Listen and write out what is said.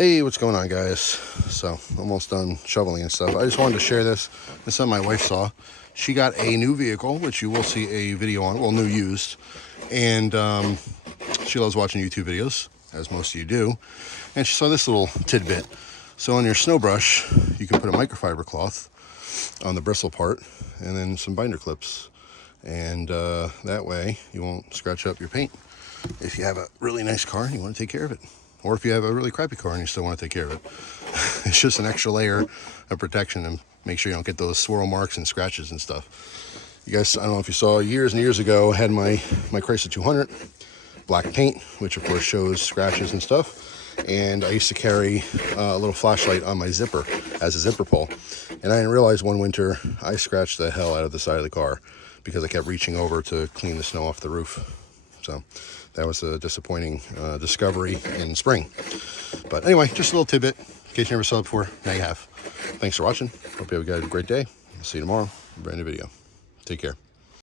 Hey, what's going on, guys? So, almost done shoveling and stuff. I just wanted to share this. This is something my wife saw. She got a new vehicle, which you will see a video on, well, new used. And she loves watching YouTube videos, as most of you do. And she saw this little tidbit. So on your snow brush, you can put a microfiber cloth on the bristle part and then some binder clips. And that way you won't scratch up your paint if you have a really nice car and you want to take care of it. Or if you have a really crappy car and you still want to take care of it. It's just an extra layer of protection and make sure you don't get those swirl marks and scratches and stuff. You guys, I don't know if you saw, years and years ago, I had my Chrysler 200, black paint, which of course shows scratches and stuff. And I used to carry a little flashlight on my zipper as a zipper pull. And I didn't realize one winter I scratched the hell out of the side of the car because I kept reaching over to clean the snow off the roof. So that was a disappointing discovery in spring. But anyway, just a little tidbit. In case you never saw it before, now you have. Thanks for watching. Hope you have a great day. I'll see you tomorrow. Brand new video. Take care.